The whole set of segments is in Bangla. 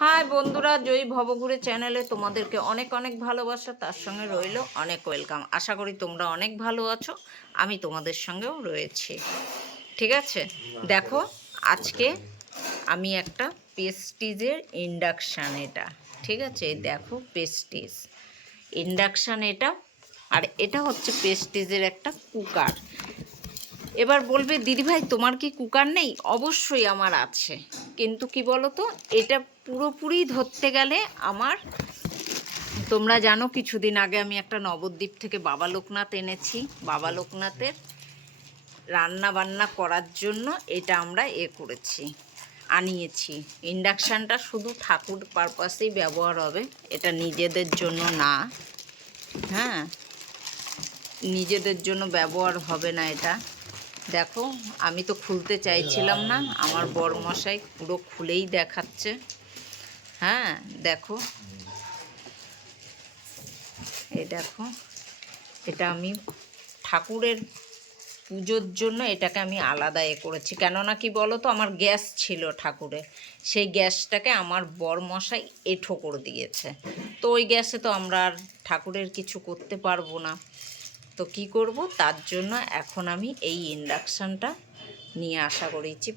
হাই বন্ধুরা, জয়ী ভবঘুরে চ্যানেলে তোমাদেরকে অনেক অনেক ভালোবাসা, তার সঙ্গে রইল অনেক ওয়েলকাম। আশা করি তোমরা অনেক ভালো আছো, আমি তোমাদের সঙ্গেও রয়েছি। ঠিক আছে, দেখো আজকে আমি একটা পেস্টিজের ইন্ডাকশান, এটা ঠিক আছে, দেখো পেস্টিজ ইন্ডাকশান এটা, আর এটা হচ্ছে পেস্টিজের একটা কুকার। এবার বলবে দিদিভাই তোমার কি কুকার নেই? অবশ্যই আমার আছে, কিন্তু কি বলো তো, এটা পুরোপুরি ধরতে গেলে আমার, তোমরা জানো কিছুদিন আগে আমি একটা নবদ্বীপ থেকে বাবা লোকনাথ এনেছি। বাবা লোকনাথের রান্না বান্না করার জন্য এটা আমরা করেছি, আনিয়েছি। ইন্ডাকশানটা শুধু ঠাকুর পারপাসেই ব্যবহার হবে, এটা নিজেদের জন্য না। হ্যাঁ, নিজেদের জন্য ব্যবহার হবে না এটা। দেখো আমি তো খুলতে চাইছিলাম না, আমার বরমশাই পুরো খুলেই দেখাচ্ছে। হ্যাঁ দেখো, এই দেখো, এটা আমি ঠাকুরের পুজোর জন্য এটাকে আমি আলাদা করেছি। কেননা কি বলো তো, আমার গ্যাস ছিল ঠাকুরে, সেই গ্যাসটাকে আমার বরমশাই এঁঠো করে দিয়েছে। তো ওই গ্যাসে তো আমরা আর ঠাকুরের কিছু করতে পারবো না। তো কি করব, তার জন্য এখন আমি এই ইন্ডাকশানটা নিয়ে আসা করেছি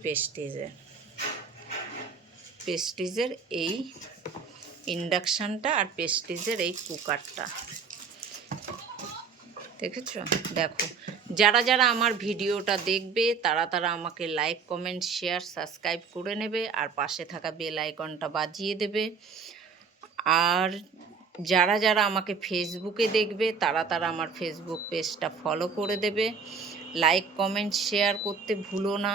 পেস্টিজের এই ইন্ডাকশানটা আর পেস্টিজের এই কুকারটা। দেখেছ? দেখো, যারা যারা আমার ভিডিওটা দেখবে তারা তারা আমাকে লাইক কমেন্ট শেয়ার সাবস্ক্রাইব করে নেবে, আর পাশে থাকা বেল আইকনটা বাজিয়ে দেবে। আর যারা যারা আমাকে ফেসবুকে দেখবে তারা তারা আমার ফেসবুক পেজটা ফলো করে দেবে। লাইক কমেন্ট শেয়ার করতে ভুলো না,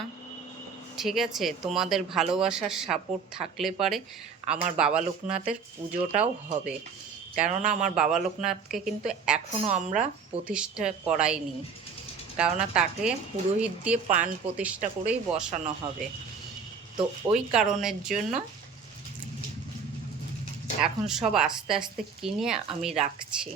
ঠিক আছে? তোমাদের ভালোবাসার সাপোর্ট থাকলে পারে আমার বাবা লোকনাথের পুজোটাও হবে। কেননা আমার বাবা লোকনাথকে কিন্তু এখনও আমরা প্রতিষ্ঠা করাইনি, কেননা তাকে পুরোহিত দিয়ে পান প্রতিষ্ঠা করেই বসানো হবে। তো ওই কারণের জন্য এখন সব আস্তে আস্তে কিনে আমি রাখছি।